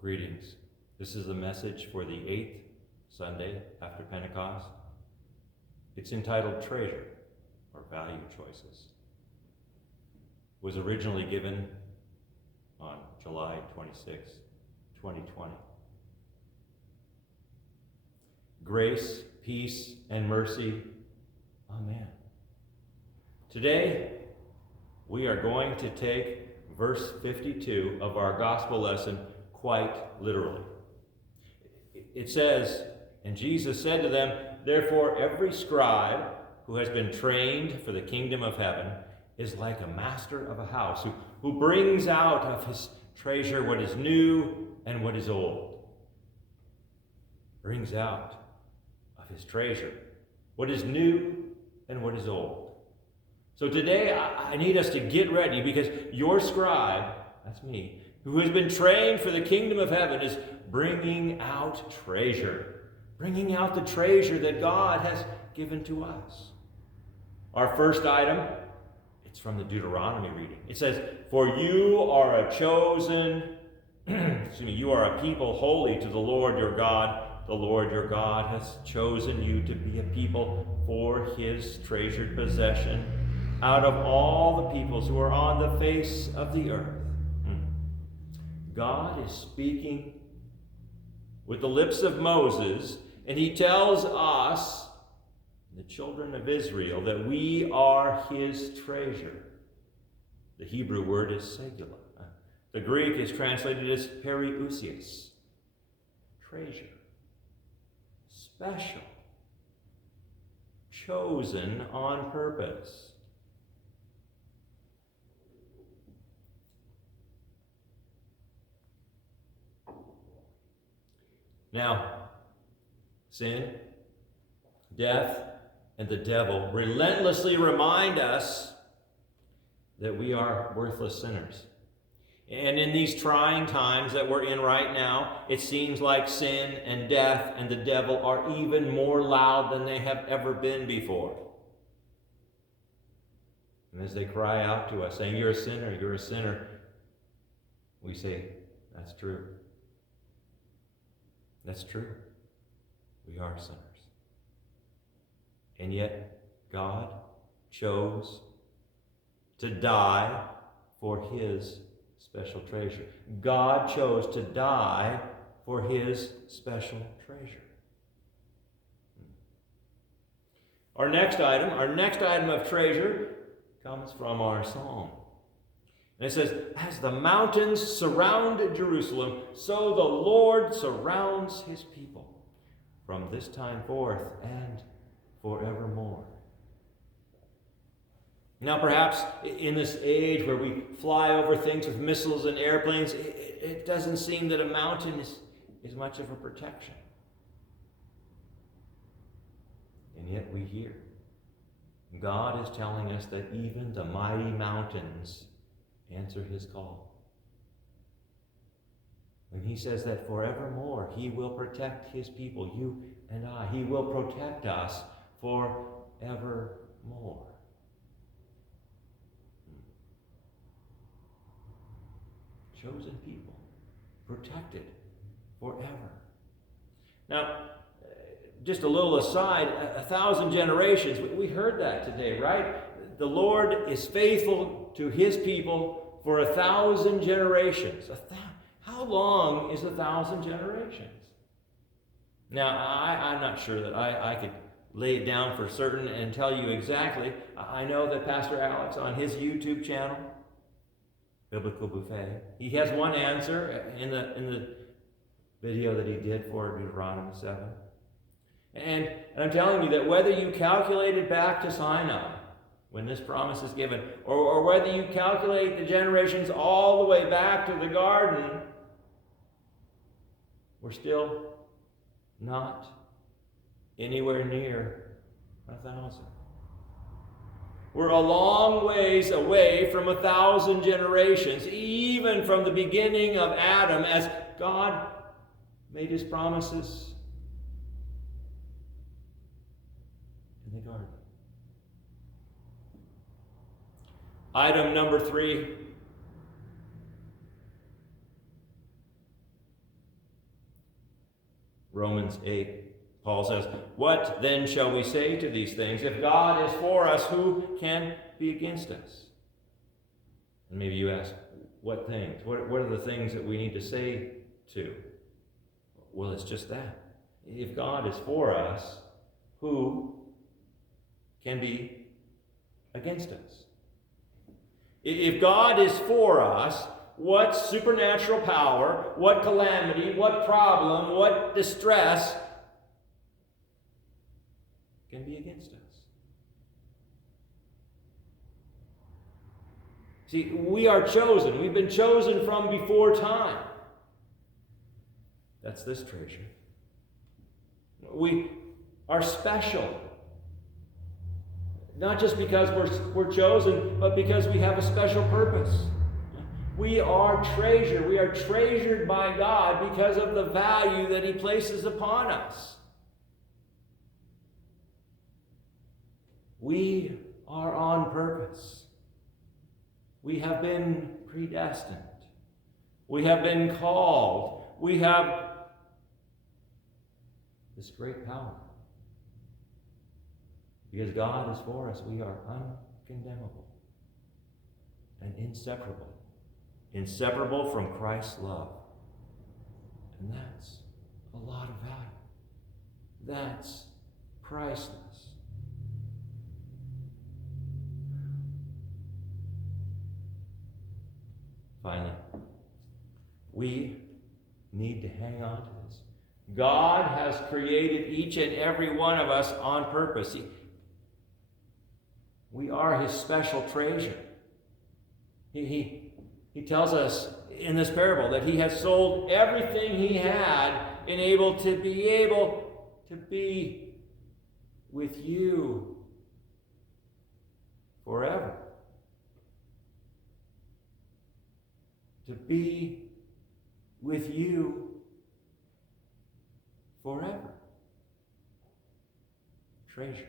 Greetings. This is the message for the 8th Sunday after Pentecost. It's entitled Treasure, or Value Choices. It was originally given on July 26, 2020. Grace, peace, and mercy. Amen. Today, we are going to take verse 52 of our gospel lesson quite literally. It says, "And Jesus said to them, Therefore every scribe who has been trained for the kingdom of heaven is like a master of a house who brings out of his treasure what is new and what is old." Brings out of his treasure what is new and what is old. So today I need us to get ready, because your scribe, that's me, who has been trained for the kingdom of heaven, is bringing out treasure. Bringing out the treasure that God has given to us. Our first item, it's from the Deuteronomy reading. It says, "For you are a chosen, you are a people holy to the Lord your God. The Lord your God has chosen you to be a people for his treasured possession out of all the peoples who are on the face of the earth." God is speaking with the lips of Moses, and he tells us, the children of Israel, that we are his treasure. The Hebrew word is segula. The Greek is translated as periousios. Treasure. Special. Chosen on purpose. Now, sin, death, and the devil relentlessly remind us that we are worthless sinners. And in these trying times that we're in right now, it seems like sin and death and the devil are even more loud than they have ever been before. And as they cry out to us, saying, "You're a sinner, you're a sinner," we say, "That's true. That's true. We are sinners." And yet, God chose to die for his special treasure. God chose to die for his special treasure. Our next item of treasure comes from our psalm. And it says, "As the mountains surround Jerusalem, so the Lord surrounds his people from this time forth and forevermore." Now, perhaps in this age where we fly over things with missiles and airplanes, it doesn't seem that a mountain is much of a protection. And yet we hear God is telling us that even the mighty mountains answer his call. And he says that forevermore he will protect his people, you and I. He will protect us forevermore. Chosen people, protected forever. Now, just a little aside, 1,000 generations, we heard that today, right? The Lord is faithful to his people for 1,000 generations. How long is 1,000 generations? Now, I'm not sure that I could lay it down for certain and tell you exactly. I know that Pastor Alex, on his YouTube channel, Biblical Buffet, he has one answer in the video that he did for Deuteronomy 7. And I'm telling you that whether you calculate it back to Sinai, when this promise is given, or whether you calculate the generations all the way back to the garden, we're still not anywhere near 1,000. We're a long ways away from 1,000 generations, even from the beginning of Adam, as God made his promises in the garden. Item number 3. Romans 8, Paul says, "What then shall we say to these things? If God is for us, who can be against us?" And maybe you ask, what things? What are the things that we need to say to? Well, it's just that. If God is for us, who can be against us? If God is for us, what supernatural power, what calamity, what problem, what distress can be against us? See, we are chosen. We've been chosen from before time. That's this treasure. We are special. Not just because we're chosen, but because we have a special purpose. We are treasured. We are treasured by God because of the value that He places upon us. We are on purpose. We have been predestined. We have been called. We have this great power. Because God is for us, we are uncondemnable and inseparable. Inseparable from Christ's love. And that's a lot of value. That's priceless. Finally, we need to hang on to this. God has created each and every one of us on purpose. We are His special treasure. He tells us in this parable that He has sold everything He had in able to be with you forever. To be with you forever. Treasure.